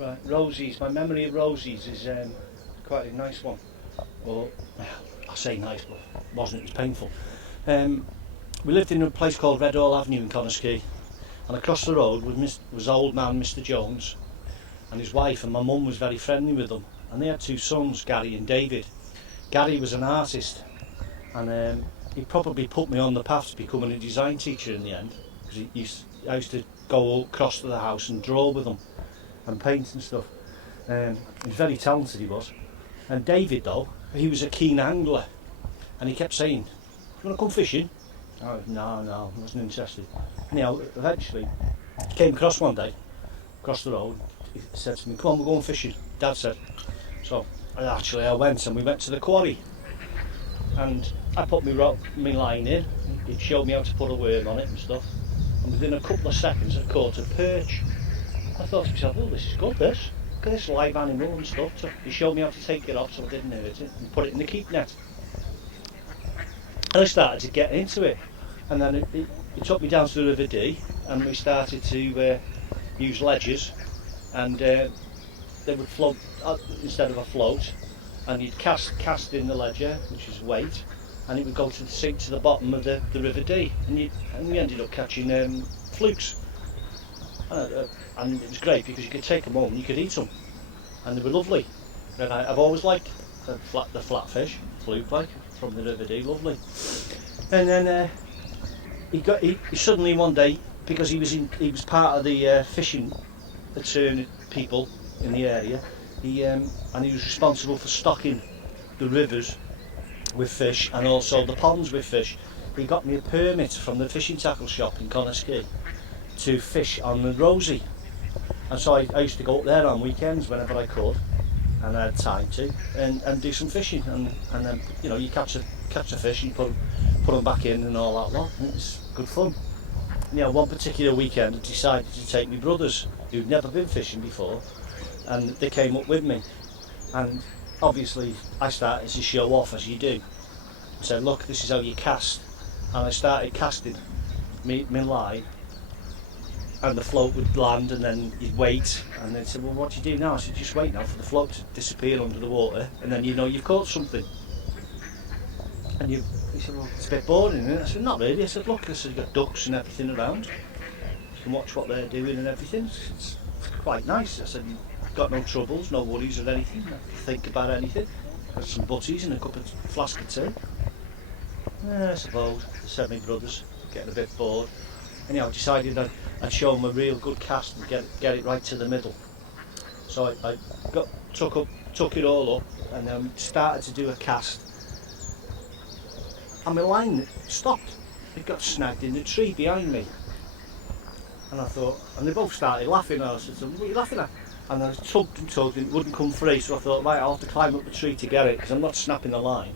Right, Rosie's. My memory of Rosie's is quite a nice one. Well, I say nice, but it wasn't. It was painful. We lived in a place called Red Hall Avenue in Connaskey, and across the road was old man Mr Jones and his wife, and my mum was very friendly with them. And they had two sons, Gary and David. Gary was an artist, and he probably put me on the path to becoming a design teacher in the end, because I used to go across to the house and draw with him and paint and stuff. He was very talented, he was. And David, though, he was a keen angler, and he kept saying, "You want to come fishing?" Oh, no, I wasn't interested. Anyhow, eventually, he came across one day, across the road. He said to me, "Come on, we're going fishing." Dad said. So I went, and we went to the quarry, and I put my line in. He showed me how to put a worm on it and stuff, and within a couple of seconds I caught a perch. I thought to myself, "Oh, this is good, this. Look at this live animal and stuff." So he showed me how to take it off so I didn't hurt it, and put it in the keep net. And I started to get into it, and then it took me down to the River Dee, and we started to use ledgers, and they would float instead of a float, and you'd cast in the ledger, which is weight, and it would go to sink to the bottom of the River Dee, and we ended up catching flukes, and it was great because you could take them home and you could eat them, and they were lovely. And I've always liked the flatfish, fluke like, from the River Dee, lovely. And then he suddenly one day, because he was part of the fishing people in the area, and he was responsible for stocking the rivers with fish and also the ponds with fish. He got me a permit from the fishing tackle shop in Connaskey to fish on the Rosie, and so I used to go up there on weekends whenever I could, and I had time to, and do some fishing, and then you catch a fish and put them back in and all that lot. And it's good fun. One particular weekend I decided to take my brothers, who'd never been fishing before, and they came up with me, and obviously I started to show off, as you do. I said, "Look, this is how you cast," and I started casting my line, and the float would land, and then you'd wait, and they'd say, "Well, what do you do now?" I said, "Just wait now for the float to disappear under the water, and then you've caught something." And he said, "Well, it's a bit boring, isn't it?" I said, "Not really." I said, "Look, you've got ducks and everything around. You can watch what they're doing and everything. It's quite nice." I said, "You've got no troubles, no worries or anything, not to think about anything. Got some butties and a flask of tea." I suppose, said my brothers, getting a bit bored. Anyhow, I decided I'd show them a real good cast and get it right to the middle. So I took it all up, and then started to do a cast. And my line stopped. It got snagged in the tree behind me. And I thought, and they both started laughing. And I said to them, "What are you laughing at?" And I tugged and tugged, and it wouldn't come free. So I thought, right, I'll have to climb up the tree to get it, because I'm not snapping the line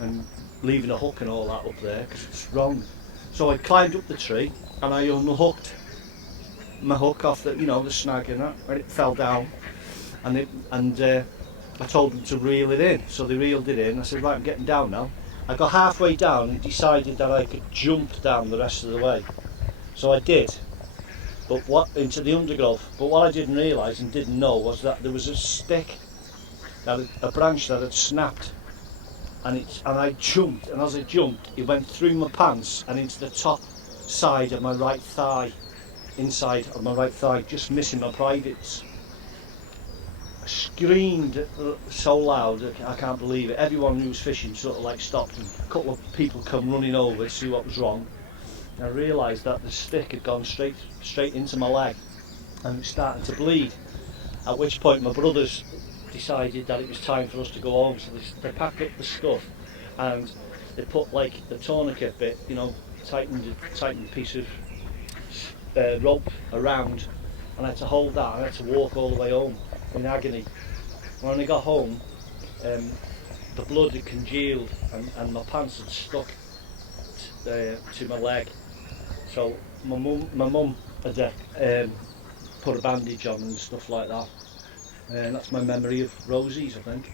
and leaving a hook and all that up there, because it's wrong. So I climbed up the tree, and I unhooked my hook off the snag and that, when it fell down, and I told them to reel it in. So they reeled it in. I said, "Right, I'm getting down now." I got halfway down and decided that I could jump down the rest of the way. So I did, into the undergrowth. But what I didn't realise and didn't know was that there was a stick, a branch that had snapped, and I jumped, and as I jumped, it went through my pants and into the top side of my right thigh, inside of my right thigh, just missing my privates. I screamed so loud, I can't believe it. Everyone who was fishing sort of like stopped, and a couple of people come running over to see what was wrong. And I realised that the stick had gone straight into my leg, and it was starting to bleed. At which point my brothers decided that it was time for us to go home, so they packed up the stuff, and they put like the tourniquet bit, tightened a piece of rope around, and I had to hold that, and I had to walk all the way home in agony. When I got home, the blood had congealed, and my pants had stuck to my leg. So my mum had put a bandage on and stuff like that. And that's my memory of Rosie's, I think.